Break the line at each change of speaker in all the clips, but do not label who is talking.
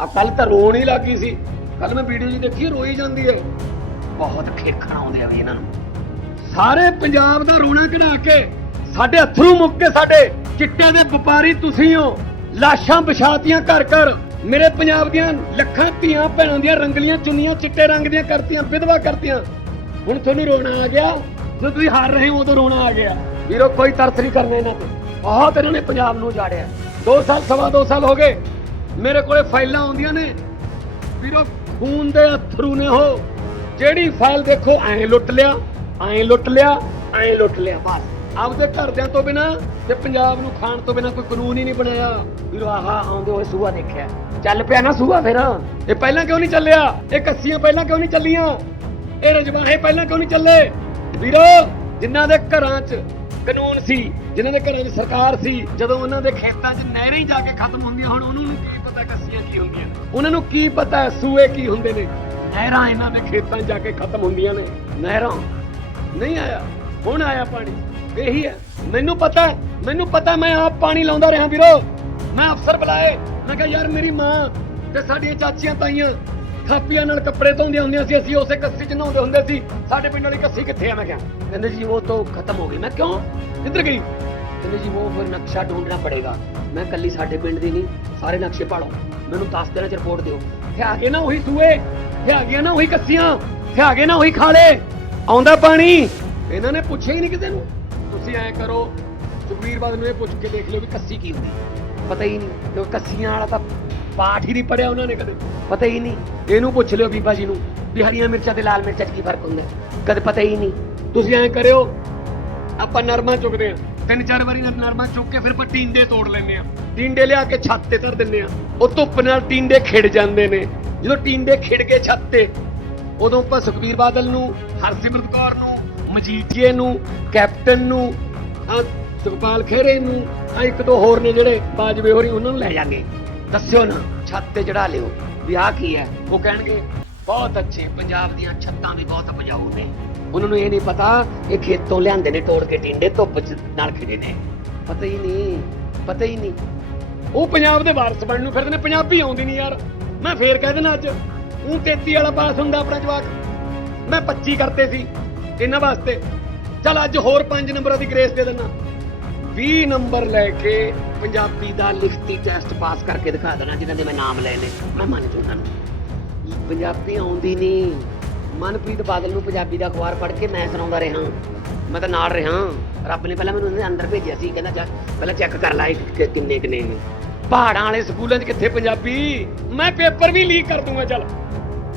ਆ ਕੱਲ ਤਾਂ ਰੋਣ ਹੀ ਲੱਗੀ ਸੀ। ਕੱਲ ਮੈਂ ਵੀਡੀਓ ਜੀ ਦੇਖੀ, ਰੋਈ ਜਾਂਦੀ ਹੈ। ਬਹੁਤ ਖੇਖਣ ਆਉਂਦੇ ਆ ਵੀ ਇਹਨਾਂ ਨੂੰ। ਸਾਰੇ ਪੰਜਾਬ ਦਾ ਰੋਣਾ ਕਢਾ ਕੇ ਸਾਡੇ ਅਥਰੂ ਮੁੱਕ ਕੇ ਸਾਡੇ ਚਿੱਟੇ ਦੇ ਵਪਾਰੀ ਤੁਸੀਂ ਹੋ, ਲਾਸ਼ਾਂ ਵਿਛਾਤੀਆਂ ਘਰ ਘਰ। ਮੇਰੇ ਪੰਜਾਬ ਦੀਆਂ ਲੱਖਾਂ ਧੀਆਂ ਭੈਣਾਂ ਦੀਆਂ ਰੰਗਲੀਆਂ ਚੁੰਨੀਆਂ, ਚਿੱਟੇ ਰੰਗ ਦੀਆਂ ਕਰਤੀਆਂ, ਵਿਧਵਾ ਕਰਤੀਆਂ। ਹੁਣ ਤੁਹਾਨੂੰ ਰੋਣਾ ਆ ਗਿਆ। ਜਦੋਂ ਤੁਸੀਂ ਹਾਰ ਰਹੇ ਹੋ, ਉਦੋਂ ਰੋਣਾ ਆ ਗਿਆ। ਵੀਰੋ, ਕੋਈ ਤਰਸ ਨਹੀਂ ਕਰਨਾ ਇਹਨਾਂ ਤੇ। ਬਹੁਤ ਇਹਨਾਂ ਨੇ ਪੰਜਾਬ ਨੂੰ ਉਜਾੜਿਆ। 2 ਸਾਲ, ਸਵਾ 2 ਸਾਲ ਹੋ ਗਏ। ਮੇਰੇ ਕੋਲੇ ਫਾਈਲਾਂ ਆਉਂਦੀਆਂ ਨੇ। ਵੀਰੋ, ਖੂਨ ਦੇ ਅਥਰੂ ਨੇ ਉਹ। ਜਿਹੜੀ ਫਾਈਲ ਦੇਖੋ, ਐਂ ਲੁੱਟ ਲਿਆ, ਐਂ ਲੁੱਟ ਲਿਆ, ਐਂ ਲੁੱਟ ਲਿਆ, ਬਸ। ਆਪਦੇ ਘਰਦਿਆਂ ਤੋਂ ਬਿਨਾ ਤੇ ਪੰਜਾਬ ਨੂੰ ਖਾਣ ਤੋਂ ਬਿਨਾ ਕੋਈ ਕਾਨੂੰਨ ਹੀ ਨਹੀਂ ਬਣਾਇਆ। ਵੀਰੋ, ਆਹਾ, ਆਉਂਦੇ ਹੋਏ ਸੂਆ ਦੇਖਿਆ। ਚੱਲ ਪਿਆ ਨਾ ਸੂਆ ਫਿਰ। ਇਹ ਪਹਿਲਾਂ ਕਿਉਂ ਨਹੀਂ ਚੱਲਿਆ? ਇਹ ਕੱਸੀਆਂ ਪਹਿਲਾਂ ਕਿਉਂ ਨਹੀਂ ਚੱਲੀਆਂ? ਇਹ ਰਜਵਾਹੇ ਪਹਿਲਾਂ ਕਿਉਂ ਨਹੀਂ ਚੱਲੇ? ਵੀਰੋ, ਜਿਨ੍ਹਾਂ ਦੇ ਘਰਾਂ 'ਚ ਕਾਨੂੰਨ ਸੀ, ਜਿਨ੍ਹਾਂ ਦੇ ਘਰਾਂ 'ਚ ਸਰਕਾਰ ਸੀ, ਜਦੋਂ ਉਹਨਾਂ ਦੇ ਖੇਤਾਂ 'ਚ ਨਹਿਰਾਂ ਹੀ ਜਾ ਕੇ ਖਤਮ ਹੁੰਦੀਆਂ ਹੁਣ, ਉਹਨਾਂ ਨੂੰ ਕੀ ਪਤਾ ਕੱਸੀਆਂ ਕੀ ਹੁੰਦੀਆਂ ਉਹਨਾਂ ਨੂੰ ਕੀ ਪਤਾ ਸੂਏ ਕੀ ਹੁੰਦੇ ਨੇ? ਨਹਿਰਾਂ ਇਹਨਾਂ ਦੇ ਖੇਤਾਂ 'ਚ ਜਾ ਕੇ ਖਤਮ ਹੁੰਦੀਆਂ ਨੇ। ਨਹਿਰਾਂ? ਨਹੀਂ ਆਇਆ। ਹੁਣ ਆਇਆ ਪਾਣੀ। ਇਹੀ ਹੈ। ਮੈਨੂੰ ਪਤਾ ਮੈਨੂੰ ਪਤਾ ਮੈਂ ਆਪ ਪਾਣੀ ਲਾਉਂਦਾ ਰਿਹਾ ਵੀਰੋ। ਮੈਂ ਅਫਸਰ ਬੁਲਾਏ। ਮੈਂ ਕਿਹਾ, ਯਾਰ ਮੇਰੀ ਮਾਂ ਤੇ ਸਾਡੀਆਂ ਚਾਚੀਆਂ ਤਾਈਆਂ ਥਾਪੀਆਂ ਨਾਲ ਕੱਪੜੇ ਧੋਂਦੀਆਂ ਹੁੰਦੀਆਂ ਸੀ, ਅਸੀਂ ਉਸੇ ਕੱਸੀ 'ਚ ਨਹਾਉਂਦੇ ਹੁੰਦੇ ਸੀ। ਸਾਡੇ ਪਿੰਡ ਵਾਲੀ ਕੱਸੀ ਕਿੱਥੇ ਆ? ਮੈਂ ਕਿਹਾ, ਕਹਿੰਦੇ ਜੀ, ਉਹ ਤਾਂ ਖਤਮ ਹੋ ਗਈ। ਮੈਂ ਕਿਉਂ? ਕਿੱਧਰ ਗਈ? ਕਹਿੰਦੇ ਜੀ, ਉਹ ਫਿਰ ਨਕਸ਼ਾ ਢੂੰਡਣਾ ਪੜੇਗਾ। ਮੈਂ ਕੱਲੀ ਸਾਡੇ ਪਿੰਡ ਦੀ ਨਹੀਂ, ਸਾਰੇ ਨਕਸ਼ੇ ਪਾੜੋ ਮੈਨੂੰ 10 ਦਿਨਾਂ 'ਚ ਰਿਪੋਰਟ ਦਿਓ। ਇੱਥੇ ਆ ਗਏ ਨਾ ਉਹੀ ਸੂਏ, ਇੱਥੇ ਆ ਗਏ ਨਾ ਉਹੀ ਕੱਸੀਆਂ, ਇੱਥੇ ਆ ਗਏ ਨਾ ਉਹੀ ਖਾਲੇ। ਆਉਂਦਾ ਪਾਣੀ। ਇਹਨਾਂ ਨੇ ਪੁੱਛਿਆ ਹੀ ਨਹੀਂ ਕਿਸੇ ਨੂੰ। ਤੁਸੀਂ ਐ ਕਰੋ ਸੁਖਵੀਰ ਬਾਦ ਨੂੰ ਇਹ ਪੁੱਛ ਕੇ ਦੇਖ ਲਿਓ ਵੀ ਕੱਸੀ ਕੀ ਹੁੰਦੀ। ਪਤਾ ਹੀ ਨਹੀਂ ਲੋ ਕੱਸੀਆਂ ਵਾਲਾ ਤਾਂ ਪਾਠ ਹੀ ਨਹੀਂ ਪੜਿਆ ਉਹਨਾਂ ਨੇ ਕਦੇ। ਪਤਾ ਹੀ ਨਹੀਂ। ਇਹਨੂੰ ਪੁੱਛ ਲਿਓ ਬੀਬਾ ਜੀ ਨੂੰ ਵੀ ਹਰੀਆਂ ਮਿਰਚਾਂ ਤੇ ਲਾਲ ਮਿਰਚਾਂ 'ਚ ਕੀ ਫ਼ਰਕ ਹੁੰਦਾ। ਕਦੇ ਪਤਾ ਹੀ ਨਹੀਂ। ਤੁਸੀਂ ਐਂ ਕਰਿਓ, ਆਪਾਂ ਨਰਮਾ ਚੁੱਕਦੇ ਆ ਤਿੰਨ ਚਾਰ ਵਾਰੀ ਨਰਮਾ ਚੁੱਕ ਕੇ ਫਿਰ ਆਪਾਂ ਟਿੰਡੇ ਤੋੜ ਲੈਂਦੇ ਆ ਟਿੰਡੇ ਲਿਆ ਕੇ ਛੱਤ ਤੇ ਧਰ ਦਿੰਦੇ ਆ ਉਹ ਧੁੱਪ ਨਾਲ ਟਿੰਡੇ ਖਿੜ ਜਾਂਦੇ ਨੇ। ਜਦੋਂ ਟਿੰਡੇ ਖਿੜ ਕੇ ਛੱਤ ਤੇ, ਉਦੋਂ ਆਪਾਂ ਸੁਖਬੀਰ ਬਾਦਲ ਨੂੰ, ਹਰਸਿਮਰਤ ਕੌਰ ਨੂੰ ਮਜੀਠੀਏ ਨੂੰ, ਕੈਪਟਨ ਨੂੰ ਸੁਖਪਾਲ ਖੇਰੇ ਨੂੰ ਆ ਇੱਕ ਦੋ ਹੋਰ ਨੇ ਜਿਹੜੇ ਬਾਜਵੇ ਹੋਰੀ, ਉਹਨਾਂ ਨੂੰ ਲੈ ਜਾਗੇ। ਦੱਸਿਓ ਨਾ, ਛੱਤ ਤੇ ਚੜਾ ਲਿਓ। ਵੀ ਆਹ ਕੀ ਹੈ? ਉਹ ਕਹਿਣਗੇ, ਬਹੁਤ ਅੱਛੇ, ਪੰਜਾਬ ਦੀਆਂ ਛੱਤਾਂ ਵੀ ਬਹੁਤ ਉਪਜਾਊ ਨੇ। ਉਹਨਾਂ ਨੂੰ ਇਹ ਨਹੀਂ ਪਤਾ, ਇਹ ਖੇਤੋਂ ਲਿਆਂਦੇ ਨੇ, ਤੋੜ ਕੇ ਟਿੰਡੇ, ਧੁੱਪ ਚ ਨਾਲ ਖਿੜੇ ਨੇ। ਪਤਾ ਹੀ ਨਹੀਂ, ਪਤਾ ਹੀ ਨਹੀਂ। ਉਹ ਪੰਜਾਬ ਦੇ ਵਾਰਸ ਬਣਨ ਨੂੰ ਫਿਰਦੇ ਨੇ, ਪੰਜਾਬੀ ਆਉਂਦੀ ਨਹੀਂ ਯਾਰ। ਮੈਂ ਫੇਰ ਕਹਿ ਦੇਣਾ ਅੱਜ ਉਹ 33 ਵਾਲਾ ਪਾਸ ਹੁੰਦਾ ਆਪਣਾ ਜਵਾਕ। ਮੈਂ 25 ਕਰਤੇ ਸੀ, ਇਹਨਾਂ ਵਾਸਤੇ। ਚਲ ਅੱਜ ਹੋਰ 5 ਨੰਬਰਾਂ ਦੀ ਗ੍ਰੇਸ ਦੇ ਦਿੰਦਾ। 20 ਨੰਬਰ ਲੈ ਕੇ ਪੰਜਾਬੀ ਦਾ ਲਿਖਤੀ ਟੈਸਟ ਪਾਸ ਕਰਕੇ ਦਿਖਾ ਦੇਣਾ, ਜਿਨ੍ਹਾਂ ਦੇ ਮੈਂ ਨਾਮ ਲਏ ਨੇ। ਮੈਂ ਮੰਨ ਜੂ ਪੰਜਾਬੀ ਆਉਂਦੀ ਨਹੀਂ। ਮਨਪ੍ਰੀਤ ਬਾਦਲ ਨੂੰ ਪੰਜਾਬੀ ਦਾ ਅਖਬਾਰ ਪੜ੍ਹ ਕੇ ਮੈਂ ਸੁਣਾਉਂਦਾ ਰਿਹਾ। ਮੈਂ ਤਾਂ ਨਾਲ ਰਿਹਾ। ਰੱਬ ਨੇ ਪਹਿਲਾਂ ਮੈਨੂੰ ਉਹਦੇ ਅੰਦਰ ਭੇਜਿਆ ਸੀ, ਕਹਿੰਦਾ ਜਾ ਪਹਿਲਾਂ ਚੈੱਕ ਕਰ ਲੈ ਕਿੰਨੇ ਕਿੰਨੇ ਨੇ ਪਹਾੜਾਂ ਵਾਲੇ ਸਕੂਲਾਂ 'ਚ ਕਿੱਥੇ ਪੰਜਾਬੀ? ਮੈਂ ਪੇਪਰ ਵੀ ਲੀਕ ਕਰ ਦੂੰਗਾ, ਚੱਲ।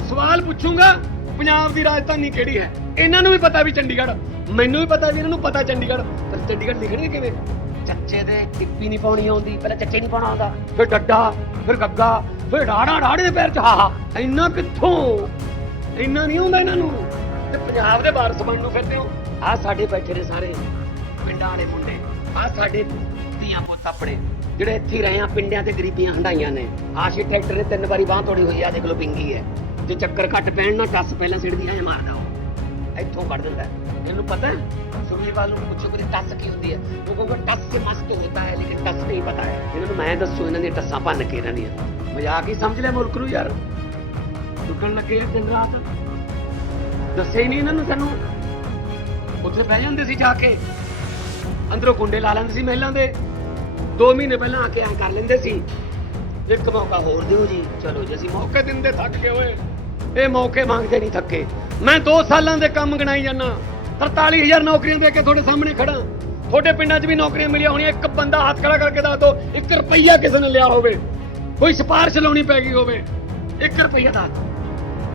ਸਵਾਲ ਪੁੱਛੂੰਗਾ, ਪੰਜਾਬ ਦੀ ਰਾਜਧਾਨੀ ਕਿਹੜੀ ਹੈ? ਇਹਨਾਂ ਨੂੰ ਵੀ ਪਤਾ ਵੀ ਚੰਡੀਗੜ੍ਹ। ਮੈਨੂੰ ਵੀ ਪਤਾ ਵੀ ਇਹਨਾਂ ਨੂੰ ਪਤਾ ਚੰਡੀਗੜ੍ਹ। ਪਰ ਚੰਡੀਗੜ੍ਹ ਲਿਖਣਗੇ ਕਿਵੇਂ? ਚੱਚੇ ਦੇ ਟਿੱਪੀ ਨਹੀਂ ਪਾਉਣੀ ਆਉਂਦੀ, ਪਹਿਲਾਂ ਚੱਚੇ ਨਹੀਂ ਪਾਉਣਾ ਆਉਂਦਾ। ਫਿਰ ਡੱਡਾ, ਫਿਰ ਗੱਗਾ, ਫਿਰ ਡਾੜਾ ਡਾੜੇ ਦੇ ਪੈਰ ਚ ਹਾਹਾ ਇੰਨਾ ਕਿੱਥੋਂ? ਇੰਨਾ ਨਹੀਂ ਹੁੰਦਾ ਇਹਨਾਂ ਨੂੰ। ਤੇ ਪੰਜਾਬ ਦੇ ਵਾਰਸ ਬਣਨ ਨੂੰ ਫਿਰਦੇ ਹੋ। ਆ ਸਾਡੇ ਬੈਠੇ ਨੇ ਸਾਰੇ, ਪਿੰਡਾਂ ਵਾਲੇ ਮੁੰਡੇ। ਆ ਸਾਡੇ ਧੀਆਂ ਪੁੱਤ ਆਪਣੇ, ਜਿਹੜੇ ਇੱਥੇ ਹੀ ਰਹੇ ਆ, ਪਿੰਡਾਂ ਤੇ ਗਰੀਬੀਆਂ ਹੰਡਾਈਆਂ ਨੇ। ਆਸ਼ੀ ਟਰੈਕਟਰ ਨੇ ਤਿੰਨ ਵਾਰੀ ਬਾਹ ਤੋੜੀ ਹੋਈ ਆ ਦੇਖ ਲਓ ਪਿੰਗੀ ਹੈ। ਜੇ ਚੱਕਰ ਘੱਟ ਪੈਣ ਨਾ, ਟੱਸ ਪਹਿਲਾਂ ਸਿੜਦੀ ਐ ਮਾਰਦਾ ਉਹ। ਇੱਥੋਂ ਕੱਢ ਦਿੰਦਾ ਹੈ। ਇਹਨੂੰ ਪਤਾ ਹੈ ਸੁਣੀ ਵਾਲ ਨੂੰ ਪੁੱਛੋ ਕਿ ਟੱਸ ਕੀ ਹੁੰਦੀ ਹੈ। ਉਹ ਕਹੂਗਾ, ਟੱਸ ਸੇ ਮਸਤ ਹੁੰਦਾ ਹੈ, ਲੇਕਿਨ ਟੱਸ ਨਹੀਂ ਪਤਾ ਹੈ। ਇਹਨਾਂ ਨੂੰ ਮੈਂ ਦੱਸੂ, ਇਹਨਾਂ ਦੀਆਂ ਟੱਸਾਂ ਭੰਨ ਕੇ ਇਹਨਾਂ ਦੀਆਂ। ਮਜ਼ਾਕ ਹੀ ਸਮਝ ਲਿਆ ਮੁਲਕ ਨੂੰ ਯਾਰ। ਲੁੱਟਣ ਲੱਗੇ ਆ ਦਿਨ ਰਾਤ। ਦੱਸੇ ਹੀ ਨਹੀਂ ਇਹਨਾਂ ਨੂੰ ਸਾਨੂੰ। ਉੱਥੇ ਬਹਿ ਜਾਂਦੇ ਸੀ ਜਾ ਕੇ। ਅੰਦਰੋਂ ਗੁੰਡੇ ਲਾ ਲੈਂਦੇ ਸੀ ਮਹਿਲਾਂ ਦੇ। 2 ਮਹੀਨੇ ਪਹਿਲਾਂ ਆ ਕੇ ਐਂ ਕਰ ਲੈਂਦੇ ਸੀ। ਇੱਕ ਮੌਕਾ ਹੋਰ ਦਿਓ ਜੀ। ਚਲੋ ਜੀ, ਅਸੀਂ ਮੌਕੇ ਦਿੰਦੇ, ਥੱਕ ਗਏ ਓਏ। ਇਹ ਮੌਕੇ ਮੰਗਦੇ ਨਹੀਂ ਥੱਕੇ। ਮੈਂ 2 ਸਾਲਾਂ ਦੇ ਕੰਮ ਗਣਾਈ ਜਾਣਾ 43000 ਨੌਕਰੀਆਂ ਦੇ ਕੇ ਤੁਹਾਡੇ ਸਾਹਮਣੇ ਖੜਾ ਤੁਹਾਡੇ ਪਿੰਡਾਂ 'ਚ ਵੀ ਨੌਕਰੀਆਂ ਮਿਲੀਆਂ ਹੋਣੀਆਂ। ਇੱਕ ਬੰਦਾ ਹੱਥ ਖੜਾ ਕਰਕੇ ਦੱਸ ਦੋ 1 ਰੁਪਈਆ ਕਿਸੇ ਨੇ ਲਿਆ ਹੋਵੇ। ਕੋਈ ਸਿਫਾਰਿਸ਼ ਲਾਉਣੀ ਪੈ ਗਈ ਹੋਵੇ। 1 ਰੁਪਈਆ ਦਾ।